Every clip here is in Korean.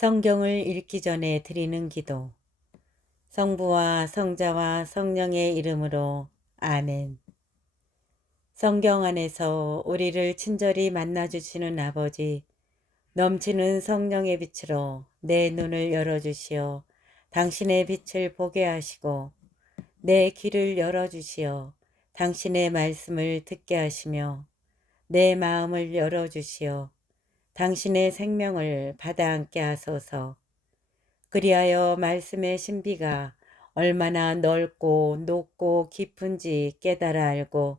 성경을 읽기 전에 드리는 기도. 성부와 성자와 성령의 이름으로 아멘. 성경 안에서 우리를 친절히 만나주시는 아버지, 넘치는 성령의 빛으로 내 눈을 열어주시어 당신의 빛을 보게 하시고 내 귀를 열어주시어 당신의 말씀을 듣게 하시며 내 마음을 열어주시어 당신의 생명을 받아안게 하소서. 그리하여 말씀의 신비가 얼마나 넓고 높고 깊은지 깨달아 알고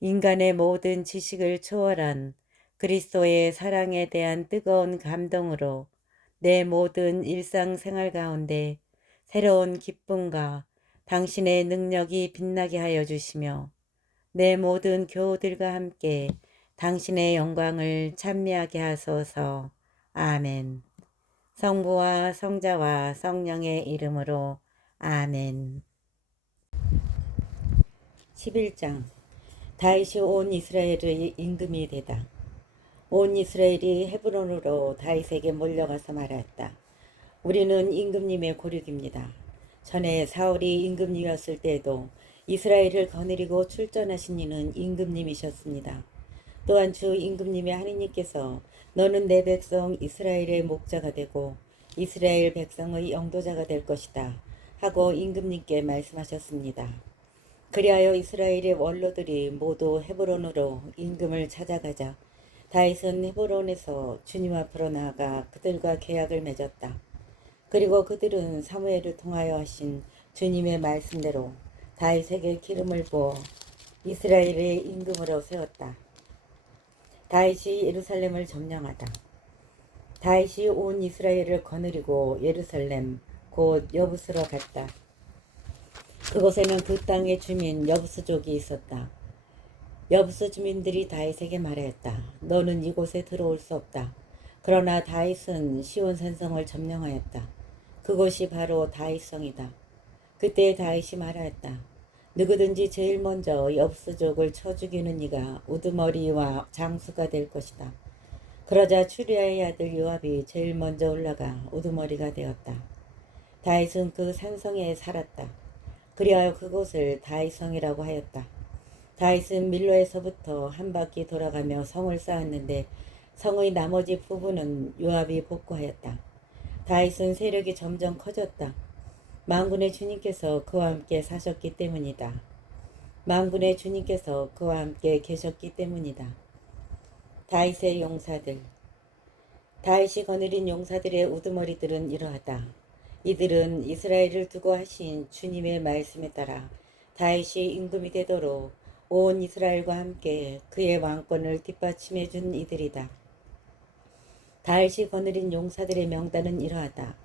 인간의 모든 지식을 초월한 그리스도의 사랑에 대한 뜨거운 감동으로 내 모든 일상생활 가운데 새로운 기쁨과 당신의 능력이 빛나게 하여 주시며 내 모든 교우들과 함께 당신의 영광을 찬미하게 하소서. 아멘. 성부와 성자와 성령의 이름으로 아멘. 11장. 다윗이 온 이스라엘의 임금이 되다. 온 이스라엘이 헤브론으로 다윗에게 몰려가서 말했다. 우리는 임금님의 고륙입니다. 전에 사울이 임금이었을 때에도 이스라엘을 거느리고 출전하신 이는 임금님이셨습니다. 또한 주 임금님의 하느님께서 너는 내 백성 이스라엘의 목자가 되고 이스라엘 백성의 영도자가 될 것이다 하고 임금님께 말씀하셨습니다. 그리하여 이스라엘의 원로들이 모두 헤브론으로 임금을 찾아가자 다윗은 헤브론에서 주님 앞으로 나아가 그들과 계약을 맺었다. 그리고 그들은 사무엘을 통하여 하신 주님의 말씀대로 다윗에게 기름을 부어 이스라엘의 임금으로 세웠다. 다윗이 예루살렘을 점령하다. 다윗이 온 이스라엘을 거느리고 예루살렘 곧 여부스로 갔다. 그곳에는 그 땅의 주민 여부스족이 있었다. 여부스 주민들이 다윗에게 말하였다. 너는 이곳에 들어올 수 없다. 그러나 다윗은 시온 산성을 점령하였다. 그곳이 바로 다윗성이다. 그때 다윗이 말하였다. 누구든지 제일 먼저 여부스족을 쳐 죽이는 이가 우두머리와 장수가 될 것이다. 그러자 추리아의 아들 요압이 제일 먼저 올라가 우두머리가 되었다. 다윗은 그 산성에 살았다. 그리하여 그곳을 다윗성이라고 하였다. 다윗은 밀로에서부터 한 바퀴 돌아가며 성을 쌓았는데 성의 나머지 부분은 요압이 복구하였다. 다윗은 세력이 점점 커졌다. 만군의 주님께서 그와 함께 사셨기 때문이다. 만군의 주님께서 그와 함께 계셨기 때문이다. 다윗의 용사들. 다윗이 거느린 용사들의 우두머리들은 이러하다. 이들은 이스라엘을 두고 하신 주님의 말씀에 따라 다윗이 임금이 되도록 온 이스라엘과 함께 그의 왕권을 뒷받침해 준 이들이다. 다윗이 거느린 용사들의 명단은 이러하다.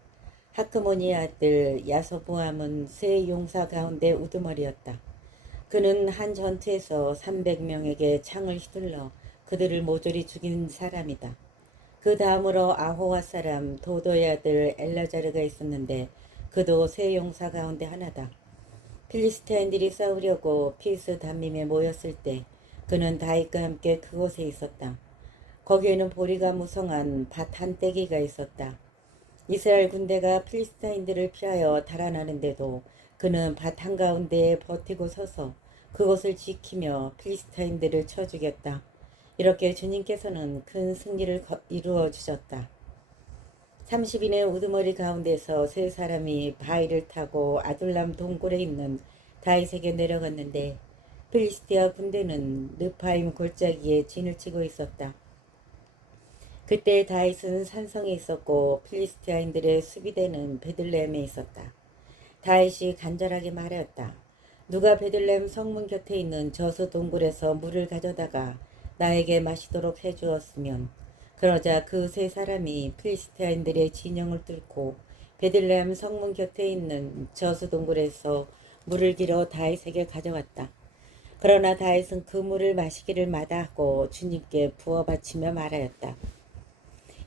하크모니의 아들 야소보암은 세 용사 가운데 우두머리였다. 그는 한 전투에서 300명에게 창을 휘둘러 그들을 모조리 죽인 사람이다. 그 다음으로 아호와 사람 도도의 아들 엘라자르가 있었는데 그도 세 용사 가운데 하나다. 필리스타인들이 싸우려고 피스 담밈에 모였을 때 그는 다윗과 함께 그곳에 있었다. 거기에는 보리가 무성한 밭 한 떼기가 있었다. 이스라엘 군대가 필리스타인들을 피하여 달아나는데도 그는 밭 한가운데에 버티고 서서 그것을 지키며 필리스타인들을 쳐 죽였다. 이렇게 주님께서는 큰 승리를 이루어 주셨다. 30인의 우두머리 가운데서 세 사람이 바위를 타고 아둘람 동굴에 있는 다윗에게 내려갔는데 필리스티아 군대는 르파임 골짜기에 진을 치고 있었다. 그때 다윗은 산성에 있었고 필리스티아인들의 수비대는 베들레헴에 있었다. 다윗이 간절하게 말하였다. 누가 베들레헴 성문 곁에 있는 저수 동굴에서 물을 가져다가 나에게 마시도록 해주었으면. 그러자 그 세 사람이 필리스티아인들의 진영을 뚫고 베들레헴 성문 곁에 있는 저수 동굴에서 물을 길어 다윗에게 가져왔다. 그러나 다윗은 그 물을 마시기를 마다하고 주님께 부어 바치며 말하였다.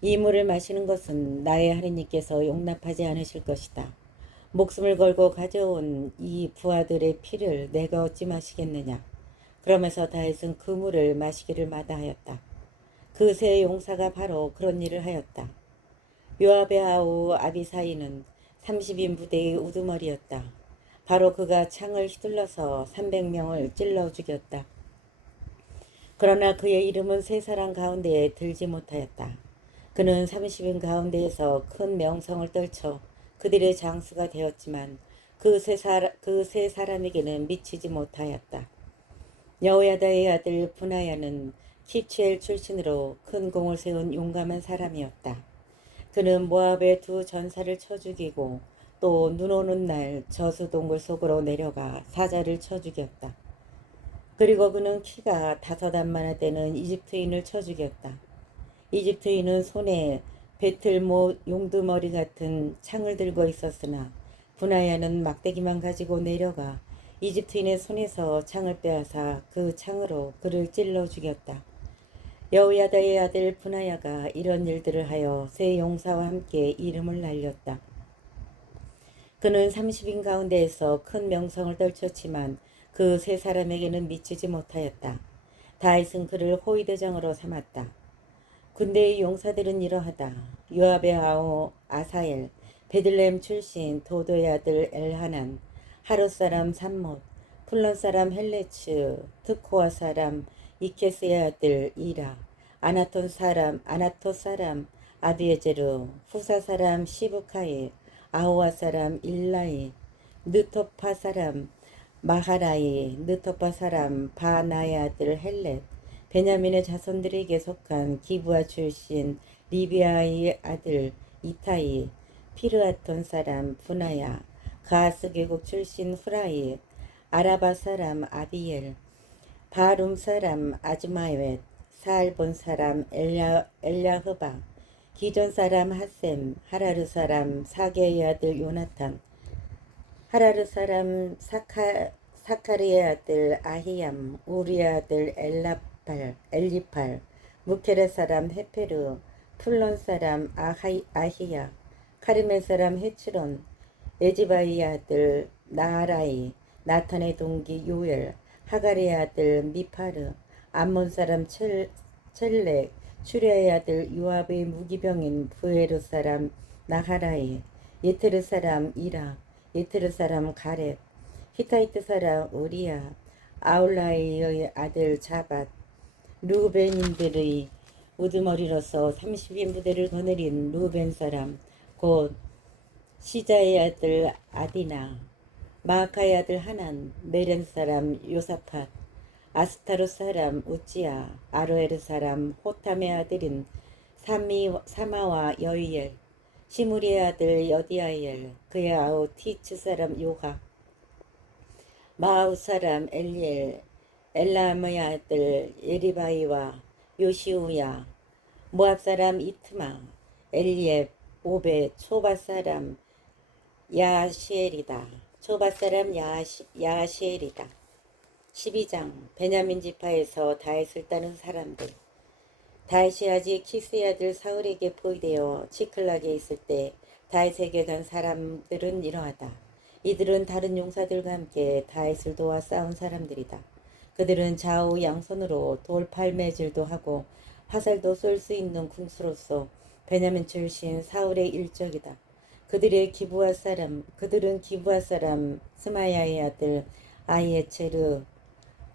이 물을 마시는 것은 나의 하느님께서 용납하지 않으실 것이다. 목숨을 걸고 가져온 이 부하들의 피를 내가 어찌 마시겠느냐. 그러면서 다윗은 그 물을 마시기를 마다하였다. 그 세 용사가 바로 그런 일을 하였다. 요압의 아우 아비사이는 30인 부대의 우두머리였다. 바로 그가 창을 휘둘러서 300명을 찔러 죽였다. 그러나 그의 이름은 세 사람 가운데에 들지 못하였다. 그는 30인 가운데에서 큰 명성을 떨쳐 그들의 장수가 되었지만 그 세 사람에게는 미치지 못하였다. 여호야다의 아들 분하야는 키치엘 출신으로 큰 공을 세운 용감한 사람이었다. 그는 모압의 두 전사를 쳐 죽이고 또 눈 오는 날 저수 동굴 속으로 내려가 사자를 쳐 죽였다. 그리고 그는 키가 5암마나 되는 이집트인을 쳐 죽였다. 이집트인은 손에 배틀모 용두머리 같은 창을 들고 있었으나 분하야는 막대기만 가지고 내려가 이집트인의 손에서 창을 빼앗아 그 창으로 그를 찔러 죽였다. 여호야다의 아들 분하야가 이런 일들을 하여 세 용사와 함께 이름을 날렸다. 그는 30인 가운데에서 큰 명성을 떨쳤지만 그 세 사람에게는 미치지 못하였다. 다윗은 그를 호위대장으로 삼았다. 군대의 용사들은 이러하다. 요압의 아우 아사엘, 베들레헴 출신 도도의 아들 엘하난, 하롯 사람 삼못, 풀론 사람 헬레츠, 트코아 사람 이케스의 아들 이라, 아나토 사람 아비에제르, 후사 사람 시브카이, 아호와 사람 일라이, 느토파 사람 마하라이, 느토파 사람 바나의 아들 헬렛, 베냐민의 자손들에게 속한 기브아 출신 리비아의 아들 이타이, 피르아톤 사람 분하야, 가스 계곡 출신 후라이, 아라바 사람 아비엘, 바룸 사람 아즈마웻, 사알본 사람 엘야흐바, 기존 사람 하셈, 하라르 사람 사게의 아들 요나탄, 하라르 사람 사카리의 아들 아히얌, 우리의 아들 엘리팔, 무케레 사람 헤페르, 풀론 사람 아히야, 카르멜 사람 헤츠론, 에지바이의 아들 나하라이, 나탄의 동기 요엘, 하가리의 아들 미파르, 암몬 사람 첼렉, 슈리아의 아들 요압의 무기병인 부에르 사람 나하라이, 예테르 사람 이라, 예테르 사람 가렙, 히타이트 사람 우리야, 아울라이의 아들 자밧, 루벤인들의 우두머리로서 30인 부대를 거느린 루벤 사람 곧 시자의 아들 아디나, 마아카의 아들 하난, 메렌 사람 요사팟, 아스타로 사람 우찌야, 아로에르 사람 호탐의 아들인 사마와 여이엘, 시무리의 아들 여디아엘, 그의 아우 티츠 사람 요하, 마우 사람 엘리엘, 엘라암의 아들 예리바이와 요시우야, 모압 사람 이트마, 엘리앱, 오베, 초바 사람 야시엘이다. 초바 사람 야시엘이다. 12장 베냐민 지파에서 다윗을 따른 사람들. 다윗이 아직 키스의 아들 사울에게 포위되어 치클락에 있을 때 다윗에게 간 사람들은 이러하다. 이들은 다른 용사들과 함께 다윗을 도와 싸운 사람들이다. 그들은 좌우 양손으로 돌팔매질도 하고 화살도 쏠 수 있는 궁수로서 베냐민 출신 사울의 일적이다. 그들은 기브아 사람 스마야의 아들 아이에체르,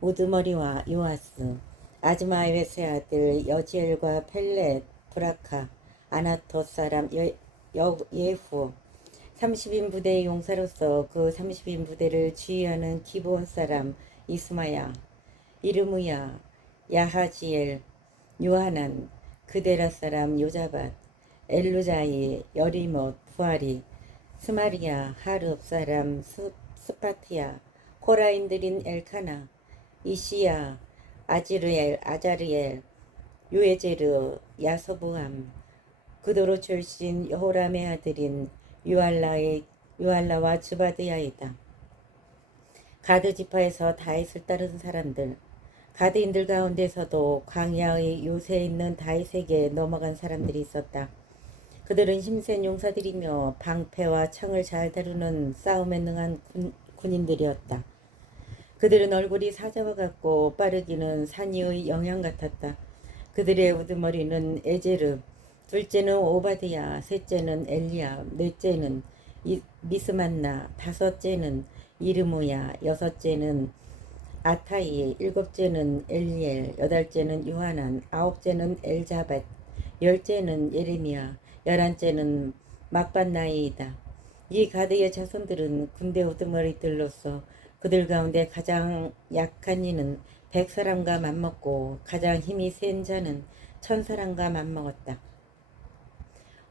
우드머리와 요아스, 아즈마웻의 아들 여지엘과 펠렛, 브라카, 아나토 사람 예후, 30인 부대의 용사로서 그 30인 부대를 지휘하는 기브온 사람 이스마야, 이르무야, 야하지엘, 요하난, 그데라 사람 요자밧, 엘루자이, 여리못, 부아리, 스마리아, 하릅 사람 스파티아, 코라인들인 엘카나, 이시야, 아자르엘, 요에제르, 야소부함, 그도로 출신 여호람의 아들인 요알라와 즈바드야이다. 가드 지파에서 다윗을 따른 사람들. 가드인들 가운데서도 광야의 요새에 있는 다윗에게 넘어간 사람들이 있었다. 그들은 힘센 용사들이며 방패와 창을 잘 다루는 싸움에 능한 군인들이었다. 그들은 얼굴이 사자와 같고 빠르기는 산이의 영양 같았다. 그들의 우두머리는 에제르, 둘째는 오바드야, 셋째는 엘리야, 넷째는 미스만나, 다섯째는 이르모야, 여섯째는 아타이, 일곱째는 엘리엘, 여덟째는 요하난, 아홉째는 엘자벳, 열째는 예레미야, 열한째는 막반나이이다. 이 가드의 자손들은 군대 우두머리들로서 그들 가운데 가장 약한 이는 100사람과 맞먹고 가장 힘이 센 자는 1000사람과 맞먹었다.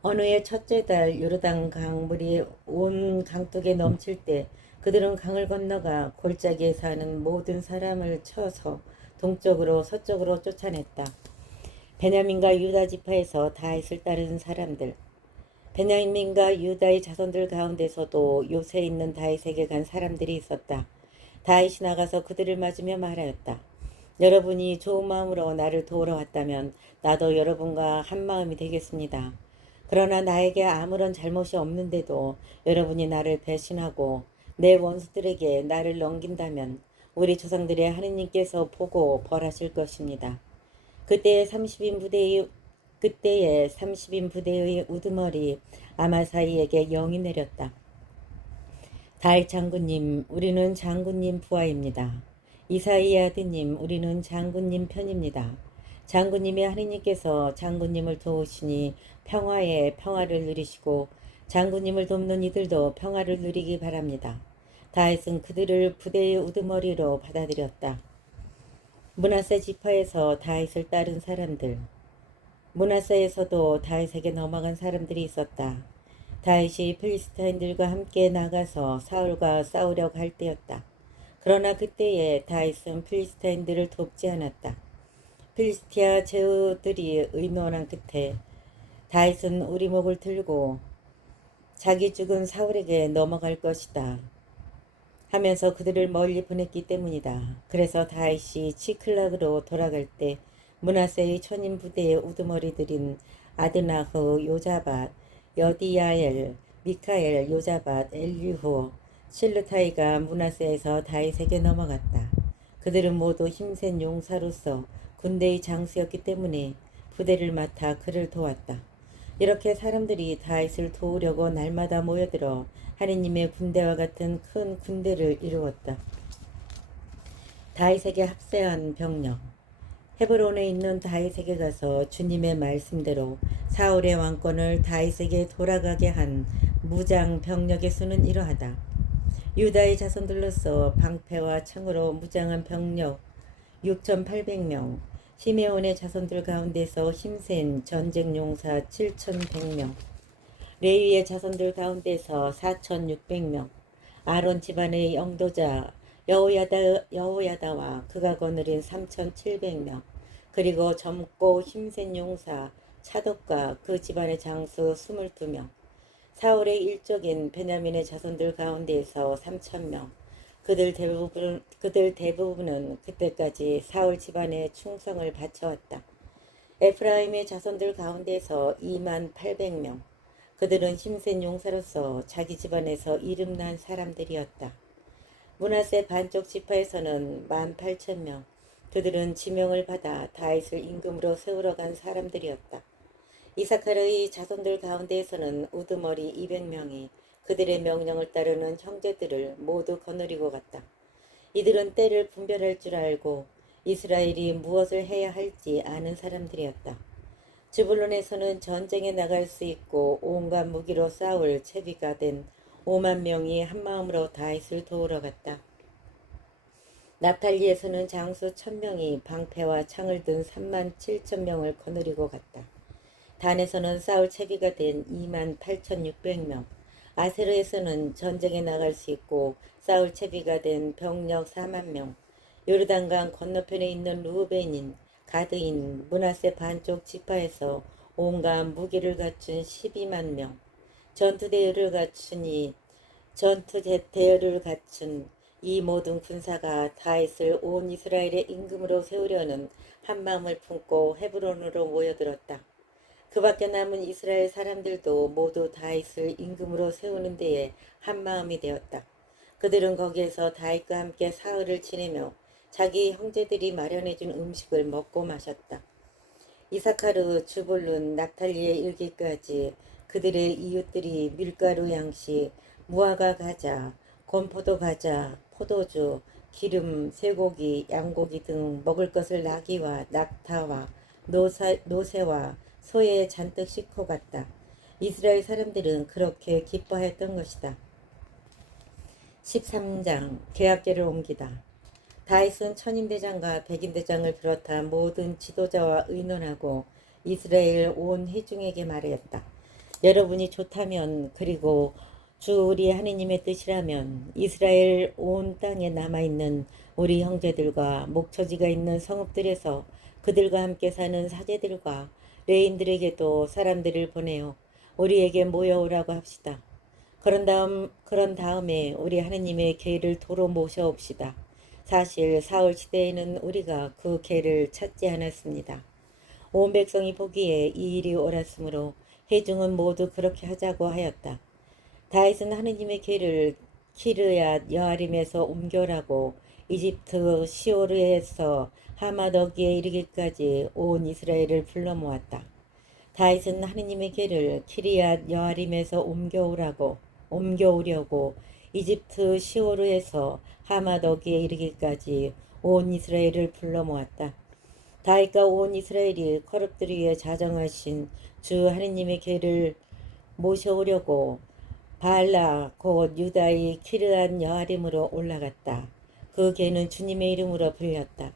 어느 해 첫째 달 요르단 강물이 온 강둑에 넘칠 때 그들은 강을 건너가 골짜기에 사는 모든 사람을 쳐서 동쪽으로 서쪽으로 쫓아냈다. 베냐민과 유다 지파에서 다윗을 따르는 사람들, 베냐민과 유다의 자손들 가운데서도 요새에 있는 다윗에게 간 사람들이 있었다. 다윗이 나가서 그들을 맞으며 말하였다. 여러분이 좋은 마음으로 나를 도우러 왔다면 나도 여러분과 한 마음이 되겠습니다. 그러나 나에게 아무런 잘못이 없는데도 여러분이 나를 배신하고 내 원수들에게 나를 넘긴다면 우리 조상들의 하느님께서 보고 벌하실 것입니다. 그때의 30인 부대의 우두머리 아마사이에게 영이 내렸다. 다윗 장군님, 우리는 장군님 부하입니다. 이사이의 아드님, 우리는 장군님 편입니다. 장군님의 하느님께서 장군님을 도우시니 평화를 누리시고 장군님을 돕는 이들도 평화를 누리기 바랍니다. 다윗은 그들을 부대의 우두머리로 받아들였다. 므낫세 지파에서 다윗을 따른 사람들, 므낫세에서도 다윗에게 넘어간 사람들이 있었다. 다윗이 필리스타인들과 함께 나가서 사울과 싸우려고 할 때였다. 그러나 그때에 다윗은 필리스타인들을 돕지 않았다. 필리스티아 제후들이 의논한 끝에 다윗은 우리목을 들고 자기 죽은 사울에게 넘어갈 것이다 하면서 그들을 멀리 보냈기 때문이다. 그래서 다윗이 치클락으로 돌아갈 때 므낫세의 천인 부대의 우두머리들인 아드나흐, 요자밧, 여디야엘, 미카엘, 요자밧, 엘리후, 실르타이가 므낫세에서 다윗에게 넘어갔다. 그들은 모두 힘센 용사로서 군대의 장수였기 때문에 부대를 맡아 그를 도왔다. 이렇게 사람들이 다윗을 도우려고 날마다 모여들어 하느님의 군대와 같은 큰 군대를 이루었다. 다윗에게 합세한 병력. 헤브론에 있는 다윗에게 가서 주님의 말씀대로 사울의 왕권을 다윗에게 돌아가게 한 무장 병력의 수는 이러하다. 유다의 자손들로서 방패와 창으로 무장한 병력 6,800명, 시메온의 자손들 가운데서 힘센 전쟁 용사 7,100명, 레위의 자손들 가운데서 4,600명, 아론 집안의 영도자 여호야다와 그가 거느린 3,700명, 그리고 젊고 힘센 용사 차독과 그 집안의 장수 22명, 사울의 일족인 베냐민의 자손들 가운데에서 3,000명, 그들 대부분은 그때까지 사울 집안에 충성을 바쳐왔다. 에프라임의 자손들 가운데서 28,000명, 그들은 힘센 용사로서 자기 집안에서 이름난 사람들이었다. 므낫세 반쪽 지파에서는 18,000명, 그들은 지명을 받아 다윗을 임금으로 세우러 간 사람들이었다. 이사카르의 자손들 가운데에서는 우두머리 200명이 그들의 명령을 따르는 형제들을 모두 거느리고 갔다. 이들은 때를 분별할 줄 알고 이스라엘이 무엇을 해야 할지 아는 사람들이었다. 즈불론에서는 전쟁에 나갈 수 있고 온갖 무기로 싸울 채비가 된 5만 명이 한마음으로 다윗을 도우러 갔다. 납탈리에서는 장수 1,000명이 방패와 창을 든 37,000명을 거느리고 갔다. 단에서는 싸울 채비가 된 28,600명, 아세르에서는 전쟁에 나갈 수 있고 싸울 채비가 된 병력 4만 명, 요르단강 건너편에 있는 루벤인, 가드인, 므낫세 반쪽 지파에서 온갖 무기를 갖춘 12만 명, 전투대열을 갖춘 이 모든 군사가 다윗을 온 이스라엘의 임금으로 세우려는 한마음을 품고 헤브론으로 모여들었다. 그 밖에 남은 이스라엘 사람들도 모두 다윗을 임금으로 세우는 데에 한마음이 되었다. 그들은 거기에서 다윗과 함께 사흘을 지내며 자기 형제들이 마련해준 음식을 먹고 마셨다. 이사카르, 주볼룬, 납탈리의 일기까지 그들의 이웃들이 밀가루 양식, 무화과 과자, 건포도 과자, 포도주, 기름, 쇠고기, 양고기 등 먹을 것을 나귀와 낙타와 노새와 소에 잔뜩 싣고 갔다. 이스라엘 사람들은 그렇게 기뻐했던 것이다. 13장 계약계를 옮기다. 다윗은 천인대장과 백인대장을 비롯한 모든 지도자와 의논하고 이스라엘 온 회중에게 말하였다. 여러분이 좋다면, 그리고 주 우리 하느님의 뜻이라면 이스라엘 온 땅에 남아있는 우리 형제들과 목처지가 있는 성읍들에서 그들과 함께 사는 사제들과 레인들에게도 사람들을 보내어 우리에게 모여오라고 합시다. 그런 다음에 우리 하느님의 계를 도로 모셔옵시다. 사실 사울 시대에는 우리가 그 계를 찾지 않았습니다. 온 백성이 보기에 이 일이 옳았으므로 회중은 모두 그렇게 하자고 하였다. 다윗은 하느님의 계를 키르앗 여아림에서 옮겨라고 이집트 시오르에서 하마더기에 이르기까지 온 이스라엘을 불러 모았다. 다윗은 하느님의 계를 키리앗 여아림에서 옮겨오려고 이집트 시오르에서 하마더기에 이르기까지 온 이스라엘을 불러 모았다. 다윗과 온 이스라엘이 거룩들 위에 자정하신 주 하느님의 계를 모셔오려고 바알라 곧 유다의 키르앗 여아림으로 올라갔다. 그 계는 주님의 이름으로 불렸다.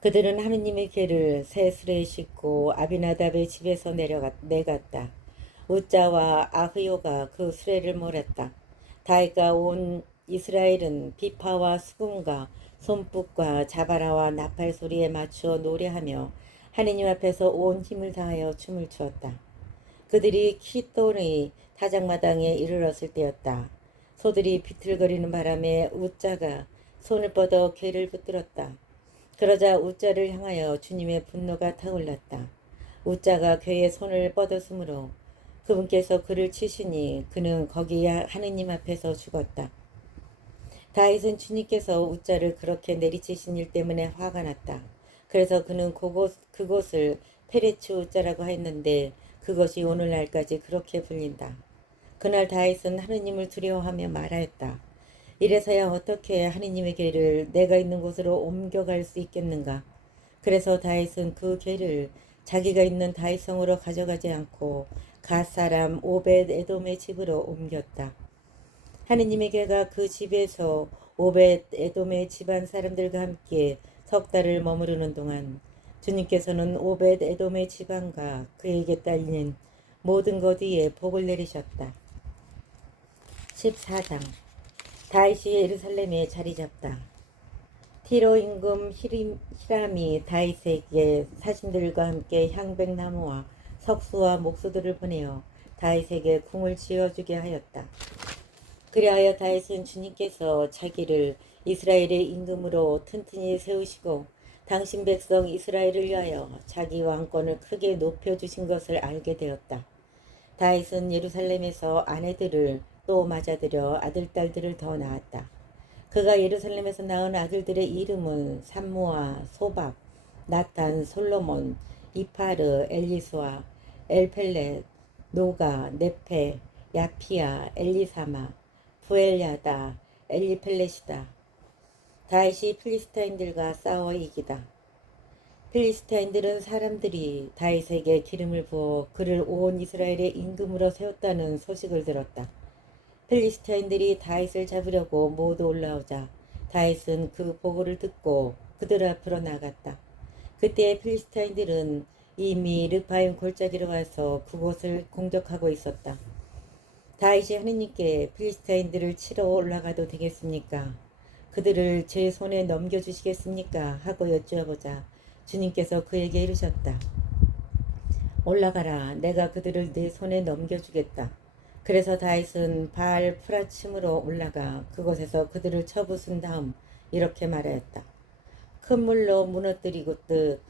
그들은 하느님의 계를 새 수레에 싣고 아비나답의 집에서 내갔다. 우짜와 아흐요가 그 수레를 몰았다. 다윗과 온 이스라엘은 비파와 수금과 손뼉과 자바라와 나팔 소리에 맞추어 노래하며 하느님 앞에서 온 힘을 다하여 춤을 추었다. 그들이 키돈의 타작마당에 이르렀을 때였다. 소들이 비틀거리는 바람에 우짜가 손을 뻗어 괴를 붙들었다. 그러자 우짜를 향하여 주님의 분노가 타올랐다. 우짜가 괴의 손을 뻗었으므로 그분께서 그를 치시니 그는 거기 하느님 앞에서 죽었다. 다윗은 주님께서 우짜를 그렇게 내리치신 일 때문에 화가 났다. 그래서 그는 그곳을 페레츠 우짜라고 했는데 그것이 오늘날까지 그렇게 불린다. 그날 다윗은 하느님을 두려워하며 말하였다. 이래서야 어떻게 하느님의 궤를 내가 있는 곳으로 옮겨갈 수 있겠는가. 그래서 다윗은 그 궤를 자기가 있는 다윗성으로 가져가지 않고 갓 사람 오벳 에돔의 집으로 옮겼다. 하느님의 궤가 그 집에서 오벳 에돔의 집안 사람들과 함께 석 달을 머무르는 동안 주님께서는 오벳 에돔의 집안과 그에게 딸린 모든 것 위에 복을 내리셨다. 14장 다윗이 예루살렘에 자리 잡다. 티로 임금 히람이 다윗에게 사신들과 함께 향백나무와 석수와 목수들을 보내어 다윗에게 궁을 지어주게 하였다. 그리하여 다윗은 주님께서 자기를 이스라엘의 임금으로 튼튼히 세우시고 당신 백성 이스라엘을 위하여 자기 왕권을 크게 높여주신 것을 알게 되었다. 다윗은 예루살렘에서 아내들을 또 맞아들여 아들딸들을 더 낳았다. 그가 예루살렘에서 낳은 아들들의 이름은 삼무아, 소박, 나탄, 솔로몬, 이파르, 엘리수아, 엘펠렛, 노가, 네페, 야피아, 엘리사마, 부엘야다, 엘리펠렛이다. 다윗이 필리스타인들과 싸워 이기다. 필리스타인들은 사람들이 다윗에게 기름을 부어 그를 온 이스라엘의 임금으로 세웠다는 소식을 들었다. 필리스타인들이 다윗을 잡으려고 모두 올라오자 다윗은 그 보고를 듣고 그들 앞으로 나갔다. 그때 필리스타인들은 이미 르파임 골짜기로 와서 그곳을 공격하고 있었다. 다윗이 하느님께 필리스타인들을 치러 올라가도 되겠습니까? 그들을 제 손에 넘겨주시겠습니까? 하고 여쭈어보자 주님께서 그에게 이르셨다. 올라가라. 내가 그들을 네 손에 넘겨주겠다. 그래서 다윗은 바알 프라침으로 올라가 그곳에서 그들을 쳐부순 다음 이렇게 말하였다. 큰 물로 무너뜨리듯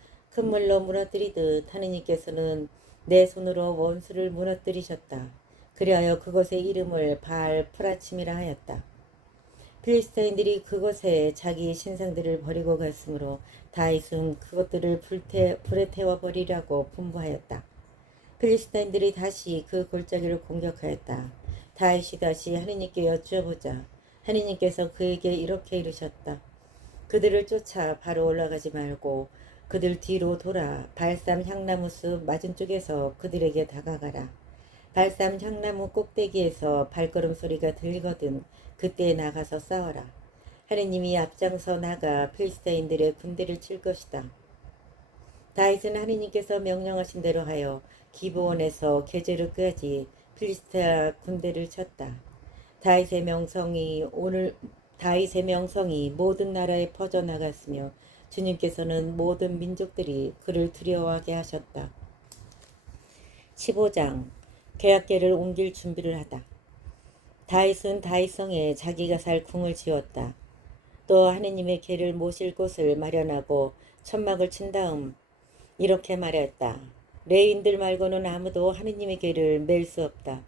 하느님께서는 내 손으로 원수를 무너뜨리셨다. 그리하여 그곳의 이름을 바알 프라침이라 하였다. 필리스타인들이 그곳에 자기 신상들을 버리고 갔으므로 다윗은 그것들을 불에 태워버리라고 분부하였다. 필리스타인들이 다시 그 골짜기를 공격하였다. 다윗이 다시 하느님께 여쭈어보자. 하느님께서 그에게 이렇게 이르셨다. 그들을 쫓아 바로 올라가지 말고 그들 뒤로 돌아 발삼 향나무 숲 맞은 쪽에서 그들에게 다가가라. 발삼 향나무 꼭대기에서 발걸음 소리가 들리거든 그때 나가서 싸워라. 하느님이 앞장서 나가 필리스타인들의 군대를 칠 것이다. 다윗은 하느님께서 명령하신 대로 하여 기브온에서 게제르까지 필리스타 군대를 쳤다. 다윗의 명성이 모든 나라에 퍼져나갔으며 주님께서는 모든 민족들이 그를 두려워하게 하셨다. 15장 계약궤를 옮길 준비를 하다. 다윗은 다윗성에 자기가 살 궁을 지었다. 또 하느님의 궤를 모실 곳을 마련하고 천막을 친 다음 이렇게 말했다. 레인들 말고는 아무도 하느님의 궤를 맬 수 없다.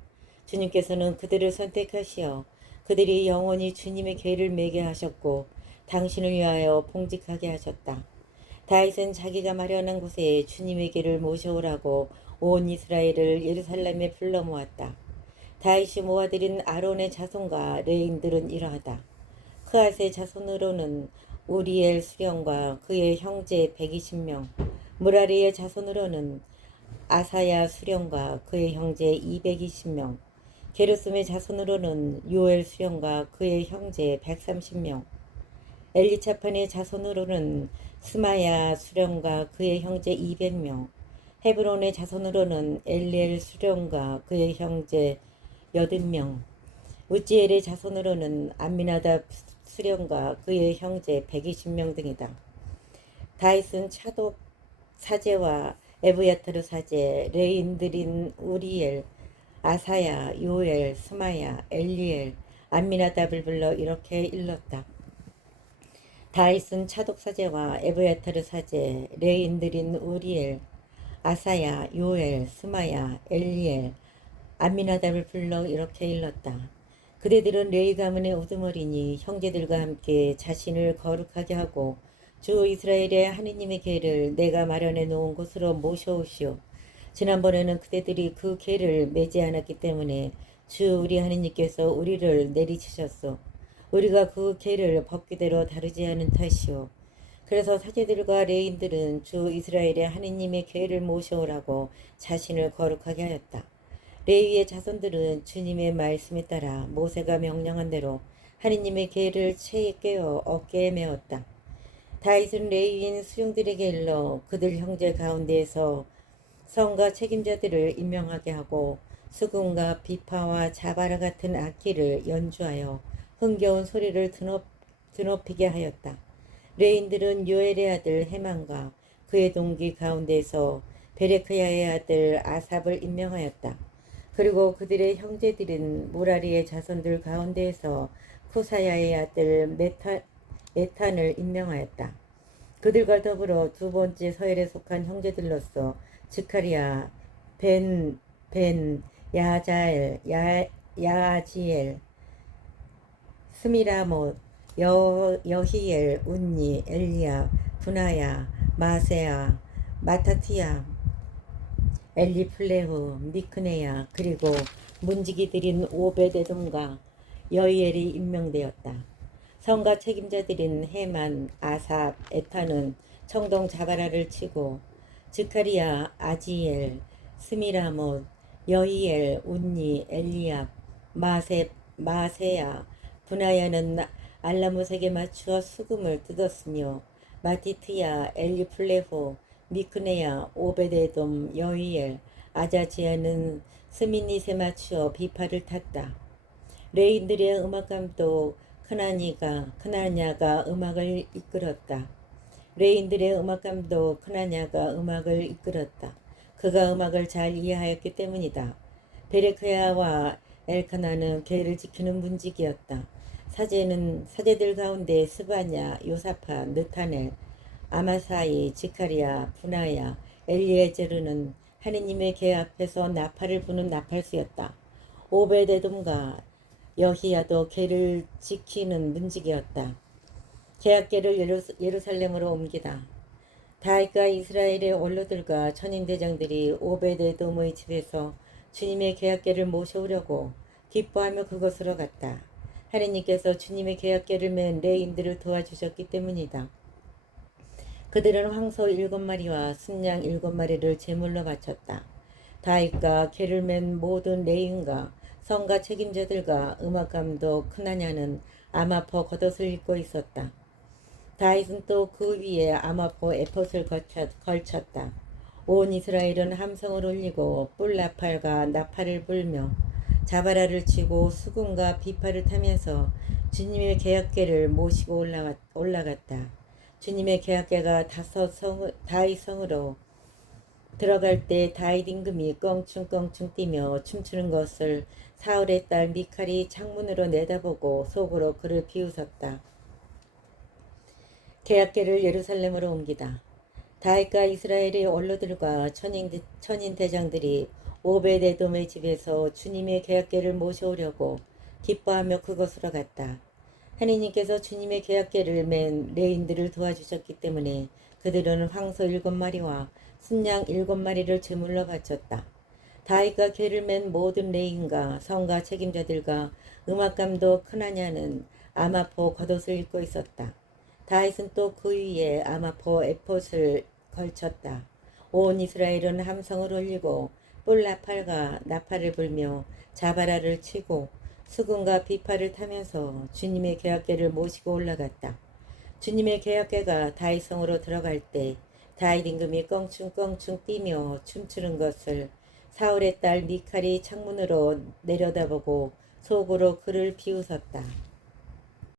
주님께서는 그들을 선택하시어 그들이 영원히 주님의 궤를 매게 하셨고 당신을 위하여 봉직하게 하셨다. 다윗은 자기가 마련한 곳에 주님의 궤를 모셔오라고 온 이스라엘을 예루살렘에 불러 모았다. 다윗이 모아들인 아론의 자손과 레인들은 이러하다. 크앗의 자손으로는 우리엘 수령과 그의 형제 120명, 무라리의 자손으로는 아사야 수령과 그의 형제 220명, 게르솜의 자손으로는 요엘 수령과 그의 형제 130명, 엘리차판의 자손으로는 스마야 수령과 그의 형제 200명, 헤브론의 자손으로는 엘리엘 수령과 그의 형제 80명, 우지엘의 자손으로는 암미나답 수령과 그의 형제 120명 등이다. 다윗은 차독 사제와 에브야타르 사제, 레인들인 우리엘, 아사야, 요엘, 스마야, 엘리엘, 암미나답을 불러 이렇게 일렀다. 다윗은 차독 사제와 에브야타르 사제, 레인들인 우리엘, 아사야, 요엘, 스마야, 엘리엘, 암미나답을 불러 이렇게 일렀다. 그대들은 레위 가문의 우두머리니 형제들과 함께 자신을 거룩하게 하고 주 이스라엘의 하느님의 궤를 내가 마련해 놓은 곳으로 모셔오시오. 지난번에는 그대들이 그 궤를 매지 않았기 때문에 주 우리 하느님께서 우리를 내리치셨소. 우리가 그 궤를 법규대로 다루지 않은 탓이오. 그래서 사제들과 레인들은 주 이스라엘의 하느님의 궤를 모셔오라고 자신을 거룩하게 하였다. 레위의 자손들은 주님의 말씀에 따라 모세가 명령한 대로 하느님의 궤를 채에 꿰어 어깨에 메었다. 다윗은 레위인 수용들에게 일러 그들 형제 가운데에서 성가 책임자들을 임명하게 하고 수금과 비파와 자바라 같은 악기를 연주하여 흥겨운 소리를 드높이게 하였다. 레인들은 요엘의 아들 헤만과 그의 동기 가운데서 베레크야의 아들 아삽을 임명하였다. 그리고 그들의 형제들인 무라리의 자손들 가운데에서 쿠사야의 아들 에탄을 임명하였다. 그들과 더불어 두 번째 서열에 속한 형제들로서 즈카리야, 야자엘, 야아지엘, 스미라못, 여히엘, 운니, 엘리야, 분하야, 마세야, 마타티야, 엘리플레후, 미크네야, 그리고 문지기들인 오베데돔과 여이엘이 임명되었다. 성가 책임자들인 헤만, 아삽, 에타는 청동 자바라를 치고 즈카리야, 아지엘, 스미라못, 여이엘, 운니, 엘리압, 마세야, 분하야는 알라못에게 맞추어 수금을 뜯었으며 마티트야, 엘리플레호, 미크네야, 오베데돔, 여이엘, 아자지아는 스미닛에 맞추어 비파를 탔다. 레인들의 음악감독 크나냐가 음악을 이끌었다. 레인들의 음악감독 크나냐가 음악을 이끌었다. 그가 음악을 잘 이해하였기 때문이다. 베레크야와 엘카나는 궤를 지키는 문지기였다. 사제들 가운데 스바냐, 요사파, 느타넬, 아마사이, 지카리야, 분하야, 엘리에제르는 하느님의 궤 앞에서 나팔을 부는 나팔수였다. 오베데돔과 여히야도 궤를 지키는 문지기였다. 계약궤를 예루살렘으로 옮기다. 다윗과 이스라엘의 원로들과 천인대장들이 오베데돔의 집에서 주님의 계약궤를 모셔오려고 기뻐하며 그곳으로 갔다. 하느님께서 주님의 계약궤를 맨 레인들을 도와주셨기 때문이다. 그들은 황소 7마리와 순양 7마리를 제물로 바쳤다. 다윗과 궤를 맨 모든 레인과 성가 책임자들과 음악감독 크나냐는 아마포 겉옷을 입고 있었다. 다윗은 또 그 위에 아마포 에봇을 걸쳤다. 온 이스라엘은 함성을 울리고 뿔나팔과 나팔을 불며 자바라를 치고 수금과 비파를 타면서 주님의 계약궤를 모시고 올라갔다. 주님의 계약궤가 다윗 성으로 들어갈 때 다윗 임금이 껑충껑충 뛰며 춤추는 것을 사울의 딸 미칼이 창문으로 내다보고 속으로 그를 비웃었다. 계약궤를 예루살렘으로 옮기다. 다윗과 이스라엘의 원로들과 천인 대장들이 오베데돔의 집에서 주님의 계약궤를 모셔오려고 기뻐하며 그곳으로 갔다. 하느님께서 주님의 계약궤를 맨 레인들을 도와주셨기 때문에 그들은 황소 7마리와 순양 7마리를 제물로 바쳤다. 다윗과 궤를 맨 모든 레인과 성가 책임자들과 음악감독 크나냐는 아마포 겉옷을 입고 있었다. 다윗은 또 그 위에 아마포 에봇을 걸쳤다. 온 이스라엘은 함성을 울리고 뿔나팔과 나팔을 불며 자바라를 치고 수금과 비파를 타면서 주님의 계약궤를 모시고 올라갔다. 주님의 계약궤가 다윗 성으로 들어갈 때 다윗 임금이 껑충껑충 뛰며 춤추는 것을 사울의 딸 미칼이 창문으로 내려다보고 속으로 그를 비웃었다.